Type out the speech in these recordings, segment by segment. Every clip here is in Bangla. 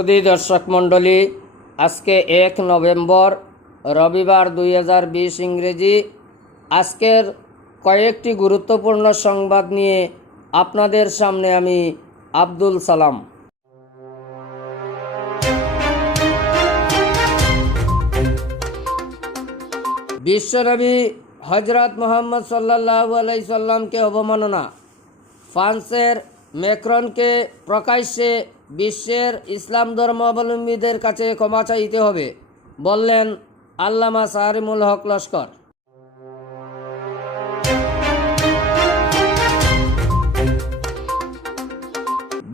সুধী দর্শক মণ্ডলী, আজকে এক নভেম্বর, রবিবার দুই হাজার বিশ ইংরেজি। আজকের কয়েকটি গুরুত্বপূর্ণ সংবাদ নিয়ে আপনাদের সামনে আমি আব্দুল সালাম। বিশ্বনবী হজরত মোহাম্মদ সাল্লাহ আলাই সাল্লামকে অবমাননা। ফ্রান্সের ম্যাক্রনকে প্রকাশ্যে বিশ্বের ইসলাম ধর্মাবলম্বীদের কাছে ক্ষমা চাইতে হবে, বললেন আল্লামা সাহারিমুল হক লস্কর।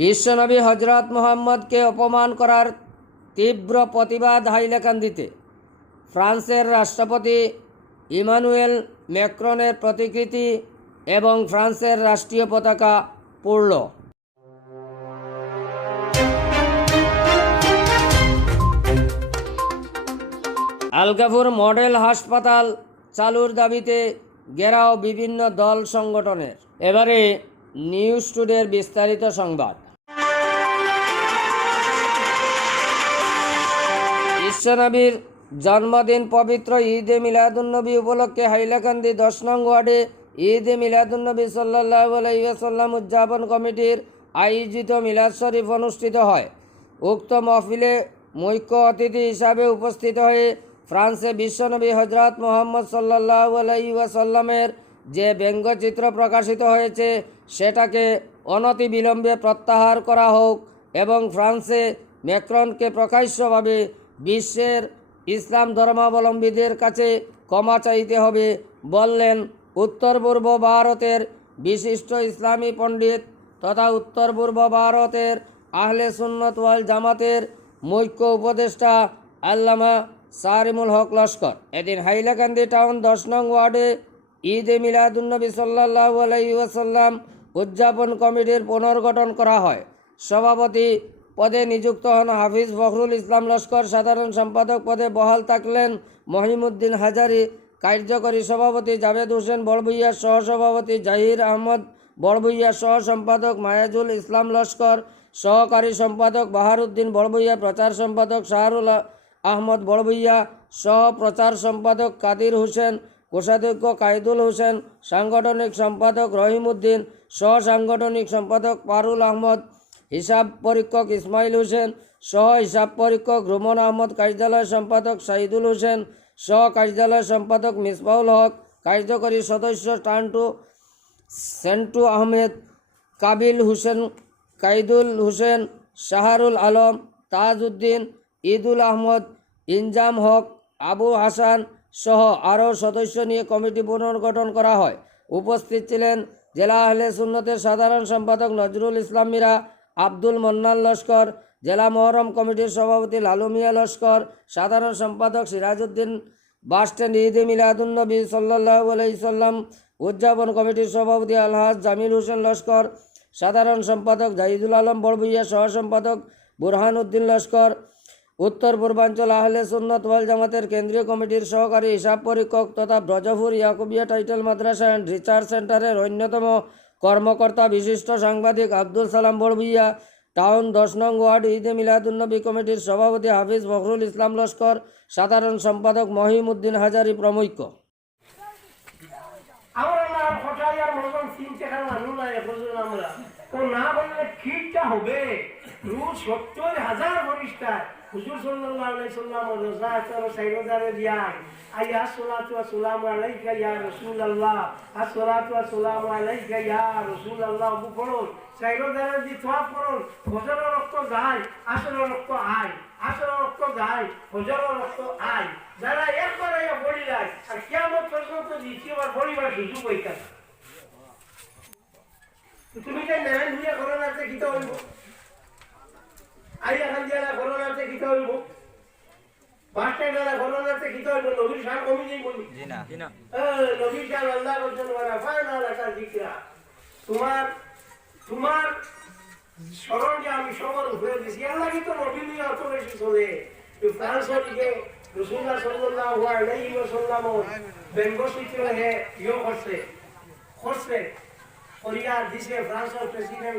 বিশ্বনবী হজরত মোহাম্মদকে অপমান করার তীব্র প্রতিবাদ হাইলাকান্দিতে। ফ্রান্সের রাষ্ট্রপতি ইমানুয়েল ম্যাক্রনের প্রতিকৃতি এবং ফ্রান্সের রাষ্ট্রীয় পতাকা পড়ল। আলগাপুর মডেল হাসপাতাল চালুর দাবিতে ঘেরাও বিভিন্ন দল সংগঠনের। এবারে নিউজ টুডের বিস্তারিত সংবাদ। বিশ্বনবীর জন্মদিন পবিত্র ঈদে মিলাদুন্নবী উপলক্ষে হাইলাকান্দি দশ নং ওয়ার্ডে ঈদে মিলাদুন্নবী সাল্লাহ আলাইসাল্লাম উদযাপন কমিটির আয়োজিত মিলাদ শরীফ অনুষ্ঠিত হয়। উক্ত মহফিলে মুখ্য অতিথি হিসাবে উপস্থিত হয়ে ফ্রান্সে বিশ্বনবী হজরত মোহাম্মদ সাল্লাহ আলাইসাল্লামের যে ব্যঙ্গচিত্র প্রকাশিত হয়েছে, সেটাকে অনতিবিলম্বে প্রত্যাহার করা হোক এবং ফ্রান্সে ম্যাক্রনকে প্রকাশ্যভাবে বিশ্বের ইসলাম ধর্মাবলম্বীদের কাছে ক্ষমা চাইতে হবে বললেন উত্তর পূর্ব ভারতের বিশিষ্ট ইসলামী পণ্ডিত তথা উত্তর পূর্ব ভারতের আহলে সুন্নত ওয়াল জামাতের মুখ্য উপদেষ্টা আল্লামা সারিমুল হক লস্কর। এদিন হাইলাকান্দি টাউন দশ নং ওয়ার্ডে ঈদ এ মিলাদুন্নবী সাল্লাহ আলাইসাল্লাম উদযাপন কমিটির পুনর্গঠন করা হয়। সভাপতি পদে নিযুক্ত হন হাফিজ ফখরুল ইসলাম লস্কর। সাধারণ সম্পাদক পদে বহাল থাকলেন মহিমুদ্দিন হাজারি। কার্যকরী সভাপতি জাভেদ হোসেন বড়ভুইয়ার সহসভাপতি জাহির আহমদ বড়ভুইয়া সহ সম্পাদক মায়াজুল ইসলাম লস্কর। সহকারী সম্পাদক বাহারুদ্দিন বড়ভুইয়া। প্রচার সম্পাদক শাহরুল আহমদ বড়ভুইয়া সহ প্রচার সম্পাদক কাদির হোসেন, কোষাধ্যক্ষ কায়দুল হোসেন, সাংগঠনিক সম্পাদক রহিমউদ্দিন সহ সাংগঠনিক সম্পাদক পারুল আহমদ, হিসাব পরীক্ষক ইসমাইল হোসেন সহ হিসাব পরীক্ষক রুমন আহমদ, কার্যালয় সম্পাদক সাইদুল হোসেন সহ কার্যালয় সম্পাদক মিসবাউল হক, কার্যকরী সদস্য টান্টু সেন্টু আহমেদ, কাবিল হোসেন কাইদুল হোসেন, শাহরুল আলম তাজ তাজউদ্দিন, ঈদুল আহমদ ইনজাম হক, আবু হাসান সহ আরও সদস্য নিয়ে কমিটি পুনর্গঠন করা হয়। উপস্থিত ছিলেন জেলা আহলে সুন্নতের সাধারণ সম্পাদক নজরুল ইসলাম মীরা, আব্দুল মন্নাল লস্কর, জেলা মহরম কমিটির সভাপতি লালু মিয়া লস্কর, সাধারণ সম্পাদক সিরাজউদ্দিন বাসস্ট্যান্ড ঈদে মিলাদুন্নবী সাল্লাহ আলাইসাল্লাম উদযাপন কমিটির সভাপতি আলহাজ জামিল হোসেন লস্কর, সাধারণ সম্পাদক জাহিদুল আলম বড়ভুইয়া সহ সম্পাদক বুরহান উদ্দিন লস্কর উত্তর পূর্বাঞ্চল আহলে সুন্নত ওয়াল জামাতের কেন্দ্রীয় কমিটির সহকারী হিসাব পরীক্ষক তথা ব্রজপুর ইয়াকুবিয়া টাইটেল মাদ্রাসা অ্যান্ড রিসার্চ সেন্টারের অন্যতম কর্মকর্তা বিশিষ্ট সাংবাদিক আব্দুল সালাম বড়ভুইয়া, টাউন দশ নং ওয়ার্ড ঈদে মিলাদুন্নবী কমিটির সভাপতি হাফিজ ফখরুল ইসলাম লস্কর, সাধারণ সম্পাদক মহিমউদ্দিন হাজারি প্রমুখ আমরা না ফটাই আর মতন চিনতে কারণ আনু না এখন আমরা ও না বললে ঠিকটা হবে রু সত্তর হাজার ফরিস্তার হুজুর সাল্লাল্লাহু আলাইহি সাল্লাম রোজা চলো সাইরোদারে দিয়াই। আই আসসালাতু ওয়াসসালামু আলাইকা ইয়া রাসূলুল্লাহ। আসসালাতু ওয়াসসালামু আলাইকা ইয়া রাসূলুল্লাহ। বু পড়ো সাইরোদারে দি তোয়া পড়ো ফজর রক্ত গায় আসর রক্ত আয় আসর রক্ত গায় ফজর রক্ত আয়। যারা একবার আইয়া বলি যায়, আর কিয়ামত পর্যন্ত দ্বিতীয়বার বলিবার সুযোগ হইতা। তুমি যে নেন নিয়ে করোনাতে খিতে হইব? আইয়া খান দিয়া করোনাতে খিতে হইব বাস স্ট্যান্ডে করোনাতে খিতে হইব নবীর সার কমি যাই বলি। নবীর সার আল্লাহ করছেন ওরা ফাইনাল একটা দিকরা তোমার তোমার স্মরণ যে আমি সবার উপরে দিছি আল্লাহ কিন্তু নবী নিয়ে অত বেশি চলে ফ্রান্সের দিকে রসুল্লাহ সাল্লাল্লাহু আলাইহি ওয়াসাল্লাম ব্যঙ্গ চিত্র হে ইয়ে করছে। করছে। করিয়া দিছে ফ্রান্সের প্রেসিডেন্ট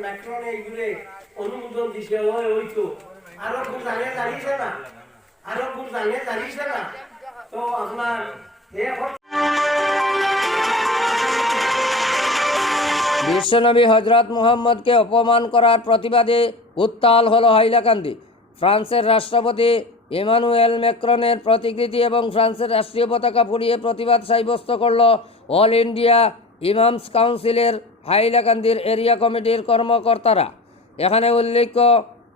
অনুমোদন দিছে। ওই জানিয়ে জানিয়েছে না? জানিয়ে জানিয়েছে না? তো আপনার বিশ্বনবী হজরত মুহাম্মদকে অপমান করার প্রতিবাদে উত্তাল হলো হাইলাকান্দি। ফ্রান্সের রাষ্ট্রপতি ইমানুয়েল ম্যাক্রনের প্রতিকৃতি এবং ফ্রান্সের রাষ্ট্রীয় পতাকা পুড়িয়ে প্রতিবাদ সাব্যস্ত করল অল ইন্ডিয়া ইমামস কাউন্সিলের হাইলাকান্দির এরিয়া কমিটির কর্মকর্তারা। এখানে উল্লেখ্য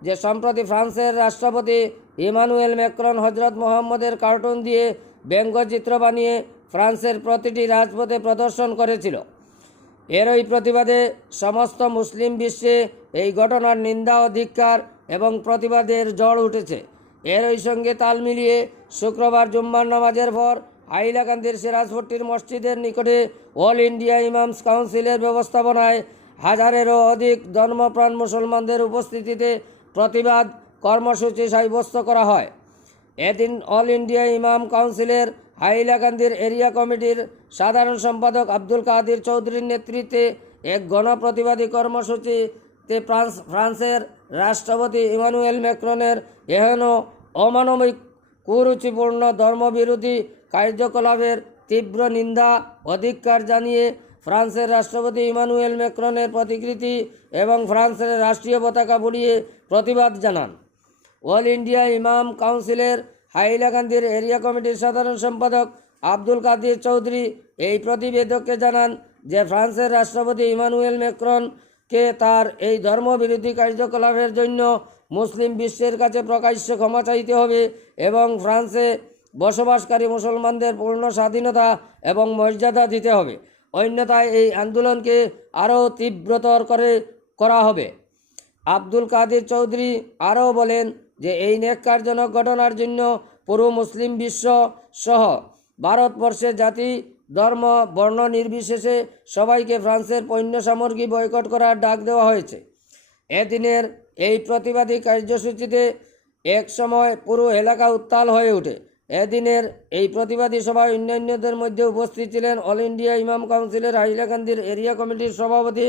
যে, সম্প্রতি ফ্রান্সের রাষ্ট্রপতি ইমানুয়েল ম্যাক্রন হজরত মোহাম্মদের কার্টুন দিয়ে ব্যঙ্গচিত্র বানিয়ে ফ্রান্সের প্রতিটি রাজপথে প্রদর্শন করেছিল। এরই প্রতিবাদে সমস্ত মুসলিম বিশ্বে এই ঘটনার নিন্দা ও ধিক্কার এবং প্রতিবাদের ঝড় উঠেছে। এরই সঙ্গে তাল মিলিয়ে শুক্রবার জুম্মার নামাজের পর হাইলাকান্দির সিরাজপট্টির মসজিদের নিকটে অল ইন্ডিয়া ইমামস কাউন্সিলের ব্যবস্থাপনায় হাজারেরও অধিক ধর্মপ্রাণ মুসলমানদের উপস্থিতিতে প্রতিবাদ কর্মসূচি সাব্যস্ত করা হয়। এদিন অল ইন্ডিয়া ইমাম কাউন্সিলের হাইলাকান্দির এরিয়া কমিটির সাধারণ সম্পাদক আব্দুল কাদির চৌধুরীর নেতৃত্বে এক গণপ্রতিবাদী কর্মসূচিতে ফ্রান্স, ফ্রান্সের রাষ্ট্রপতি ইমানুয়েল ম্যাক্রনের এহেন অমানবিক কুরুচিপূর্ণ ধর্মবিরোধী কার্যকলাপের তীব্র নিন্দা, অধিকার জানিয়ে ফ্রান্সের রাষ্ট্রপতি ইমানুয়েল ম্যাক্রনের প্রতিকৃতি এবং ফ্রান্সের রাষ্ট্রীয় পতাকা বুড়িয়ে প্রতিবাদ জানান। অল ইন্ডিয়া ইমাম কাউন্সিলের হাইলাকান্দির এরিয়া কমিটির সাধারণ সম্পাদক আব্দুল কাদির চৌধুরী এই প্রতিবেদককে জানান যে ফ্রান্সের রাষ্ট্রপতি ইমানুয়েল ম্যাক্রনকে তার এই ধর্মবিরোধী কার্যকলাপের জন্য মুসলিম বিশ্বের কাছে প্রকাশ্য ক্ষমা চাইতে হবে এবং ফ্রান্সে বসবাসকারী মুসলমানদের পূর্ণ স্বাধীনতা এবং মর্যাদা দিতে হবে। অন্যথায় এই আন্দোলনকে আরও তীব্রতর করে, করা হবে। আব্দুল কাদের চৌধুরী আরও বলেন যে, এই নেককারজনক ঘটনার জন্য পুরো মুসলিম বিশ্ব সহ ভারতবর্ষের জাতি, ধর্ম, বর্ণ নির্বিশেষে সবাইকে ফ্রান্সের পণ্য সামগ্রী বয়কট করার ডাক দেওয়া হয়েছে। এদিনের এই প্রতিবাদী কার্যসূচিতে এক সময় পুরো এলাকা উত্তাল হয়ে ওঠে। এদিনের এই প্রতিবাদী সভায় অন্যান্যদের মধ্যে উপস্থিত ছিলেন অল ইন্ডিয়া ইমাম কাউন্সিলের হাইলাকান্দির এরিয়া কমিটির সভাপতি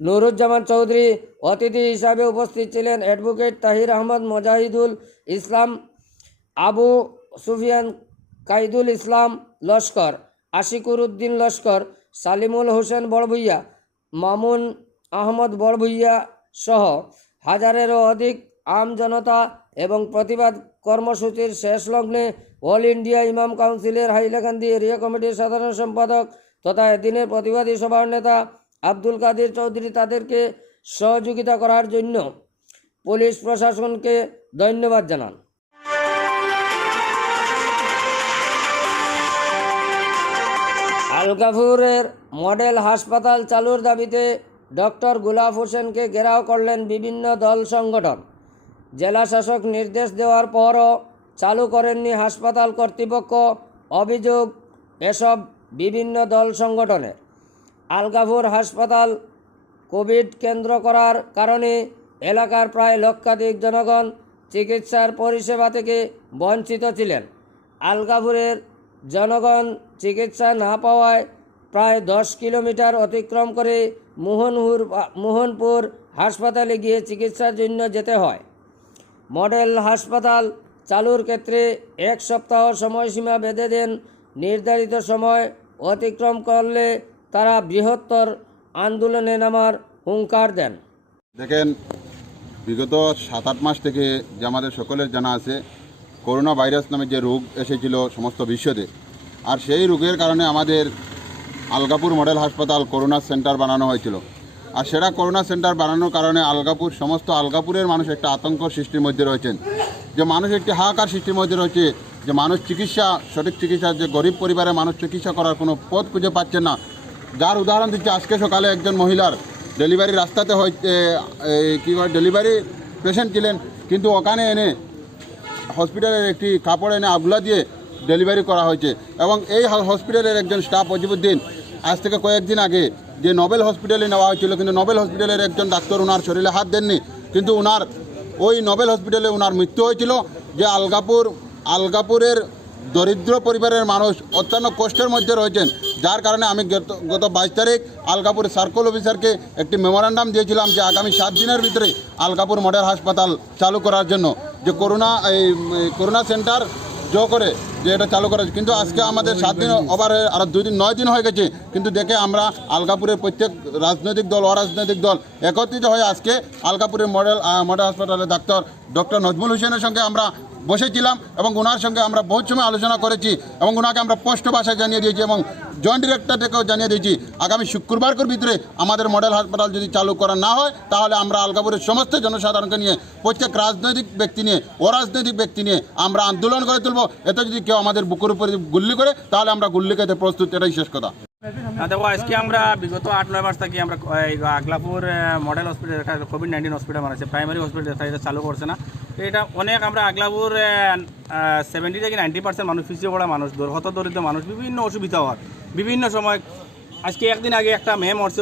নুরুজ্জামান চৌধুরী। অতিথি হিসাবে উপস্থিত ছিলেন অ্যাডভোকেট তাহির আহমদ মোজাহিদুল ইসলাম, আবু সুফিয়ান কাইদুল ইসলাম লস্কর, আশিকুর উদ্দিন লস্কর, সালিমুল হোসেন বড়ভুইয়া, মামুন আহমদ বড়ভুইয়া সহ হাজারেরও অধিক আম জনতা এবং প্রতিবাদ কর্মসূচির শেষ লগ্নে অল ইন্ডিয়া ইমাম কাউন্সিলের হাইলাকান্দি এরিয়া কমিটির সাধারণ সম্পাদক তথা এদিনের প্রতিবাদী সভার নেতা আব্দুল কাদের চৌধুরী তাদেরকে সহযোগিতা করার জন্য পুলিশ প্রশাসনকে ধন্যবাদ জানান। আলগাপুরের মডেল হাসপাতাল চালুর দাবিতে ডক্টর গুলাব হোসেনকে ঘেরাও করলেন বিভিন্ন দল সংগঠন। জেলা শাসক নির্দেশ দেওয়ার পরও চালু করেননি হাসপাতাল কর্তৃপক্ষ, অভিযোগ এসব বিভিন্ন দল সংগঠনের। আলগাভুর হাসপাতাল কোভিড কেন্দ্র করার কারণে এলাকার প্রায় লক্ষাধিক জনগণ চিকিৎসার পরিষেবা থেকে বঞ্চিত ছিলেন। আলগাভুরের জনগণ চিকিৎসা না পাওয়ায় প্রায় দশ কিলোমিটার অতিক্রম করে মোহনপুর মোহনপুর হাসপাতালে গিয়ে চিকিৎসার জন্য যেতে হয়। মডেল হাসপাতাল চালুর ক্ষেত্রে এক সপ্তাহ সময়সীমা বেঁধে দেন। নির্ধারিত সময় অতিক্রম করলে তারা বৃহত্তর আন্দোলনে নামার হুঙ্কার দেন। দেখেন, বিগত সাত আট মাস থেকে যে আমাদের সকলের জানা আছে, করোনা ভাইরাস নামে যে রোগ এসেছিল সমস্ত বিশ্বতে, আর সেই রোগের কারণে আমাদের আলগাপুর মডেল হাসপাতাল করোনা সেন্টার বানানো হয়েছিল। আর সেটা করোনা সেন্টার বানানোর কারণে আলগাপুর, সমস্ত আলগাপুরের মানুষ একটা আতঙ্ক সৃষ্টির মধ্যে রয়েছেন। যে মানুষ একটি হাহাকার সৃষ্টির মধ্যে রয়েছে, যে মানুষ চিকিৎসা, সঠিক চিকিৎসা, যে গরিব পরিবারের মানুষ চিকিৎসা করার কোনো পথ খুঁজে পাচ্ছে না। যার উদাহরণ দিচ্ছে, আজকে সকালে একজন মহিলার ডেলিভারি রাস্তাতে হয়েছে কী বলে, ডেলিভারি পেশেন্ট ছিলেন, কিন্তু ওখানে এনে হসপিটালের একটি কাপড় এনে আগুলা দিয়ে ডেলিভারি করা হয়েছে। এবং এই হসপিটালের একজন স্টাফ অজিবুদ্দিন, আজ থেকে কয়েকদিন আগে যে নোবেল হসপিটালে নেওয়া হয়েছিল, কিন্তু নোবেল হসপিটালের একজন ডাক্তার ওনার শরীরে হাত দেননি। কিন্তু ওনার ওই নোবেল হসপিটালে ওনার মৃত্যু হয়েছিল যে আলগাপুর, আলগাপুরের দরিদ্র পরিবারের মানুষ অত্যন্ত কষ্টের মধ্যে রয়েছেন। যার কারণে আমি গত- বাইশ তারিখ আলকাপুর সার্কল অফিসারকে একটি মেমোরান্ডাম দিয়েছিলাম যে আগামী সাত দিনের ভিতরে আলকাপুর মডেল হাসপাতাল চালু করার জন্য। যে করোনা এই করোনা সেন্টার জো করে যে এটা চালু করা কিন্তু আজকে আমাদের সাত দিন ওভার আরও দুই দিন, নয় দিন হয়ে গেছে। কিন্তু দেখে আমরা আলকাপুরের প্রত্যেক রাজনৈতিক দল, অরাজনৈতিক দল একত্রিত হয়ে আজকে আলকাপুরের মডেল মডেল হাসপাতালের ডাক্তার ডক্টর নজমুল হোসেনের সঙ্গে আমরা বসেছিলাম এবং ওনার সঙ্গে আমরা বহুত সময় আলোচনা করেছি এবং ওনাকে আমরা স্পষ্ট ভাষায় জানিয়ে দিয়েছি এবং জয়েন্ট ডিরেক্টর থেকেও জানিয়ে দিয়েছি, আগামী শুক্রবারকের ভিতরে আমাদের মডেল হাসপাতাল যদি চালু করা না হয়, তাহলে আমরা আলকাপুরের সমস্ত জনসাধারণকে নিয়ে, প্রত্যেক রাজনৈতিক ব্যক্তি নিয়ে, অরাজনৈতিক ব্যক্তি নিয়ে আমরা আন্দোলন করে তুলব। এতে যদি কেউ আমাদের বুকের উপরে গুল্লি করে, তাহলে আমরা গুল্লি খেতে প্রস্তুত, এটাই শেষ কথা। দেখো, আজকে আমরা বিগত আট, নয় মাস থাকি আমরা আগলাপুর মডেল হসপিটাল একটা কোভিড নাইন্টিন হসপিটাল বানাচ্ছে প্রাইমারি হসপিটাল এটা চালু করছে না। এটা অনেক আমরা আগলাপুর সেভেন্টি থেকে নাইনটি পার্সেন্ট মানুষ পিছিয়ে পড়া মানুষ হত দরিদ্র মানুষ, বিভিন্ন অসুবিধা হওয়ার বিভিন্ন সময়, আজকে একদিন আগে একটা মেয়ে মরছে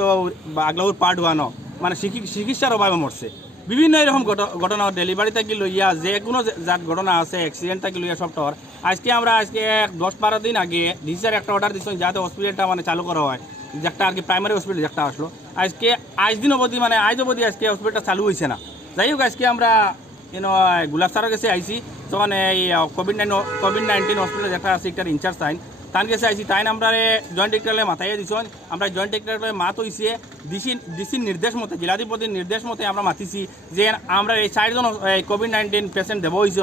আগলাপুর পার্ট ওয়ানও মানে চিকিৎসার অভাবে মরছে। বিভিন্ন এরকম ঘটনা ডেলিভারি থেকে লইয়া, যে কোনো যে- জাত ঘটনা আছে অ্যাক্সিডেন্ট থেকে লইয়া সব আজকে আমরা, আজকে দশ বারো দিন আগে ডিসিআর একটা অর্ডার দিচ্ছি যাতে হসপিটালটা মানে চালু করা হয়। যে একটা আর কি প্রাইমারি হসপিটাল একটা আসলো। আজকে, আজ দিন অবধি মানে আজ অবধি আজকে হসপিটালটা চালু হয়েছে না। যাই হোক, আজকে আমরা ইউনো গুলাব স্যারের কাছে আইসি তখন এই covid nine covid nineteen hospital যেটা আছে, এটার ইনচার্জ তাইন তার চাইছি তাই আমরা জয়েন্ট ডিরেক্টরে মাথায় দিছন। আমরা জয়েন্ট ডিরেক্টরে মাত হইছে ডিসি ডিসির নির্দেশ মতে, জেলাধিপতির নির্দেশ মতে আমরা মাতিছি যে আমরা এই চারজন কোভিড নাইন্টিন পেশেন্ট দেব হয়েছে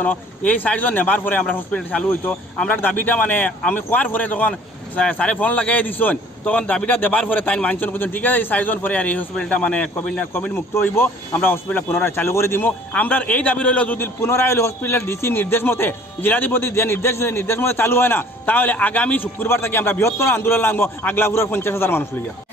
এই চারজন নেবার পরে আমরা হসপিটাল চালু হইতো। আমরা দাবিটা মানে আমি কোয়ার পরে যখন স্যারে ফোন লাগাই দিছন। তখন দাবিটা দেবার পরে তাই মানছেন বুঝছেন ঠিক আছে এই চারজন পরে আর এই হসপিটালটা মানে কোভিড কোভিড মুক্ত হইব। আমরা হসপিটাল পুনরায় চালু করে দিব আমরা এই দাবি রইল যদি পুনরায় হসপিটাল ডিসি নির্দেশ মতে, জেলাধিপতি যে নির্দেশ নির্দেশ মতে চালু হয় না, তাহলে আগামী শুক্রবার থেকে আমরা বৃহত্তর আন্দোলন লাগবো আগলাপুরের পঞ্চাশ হাজার মানুষ লইয়া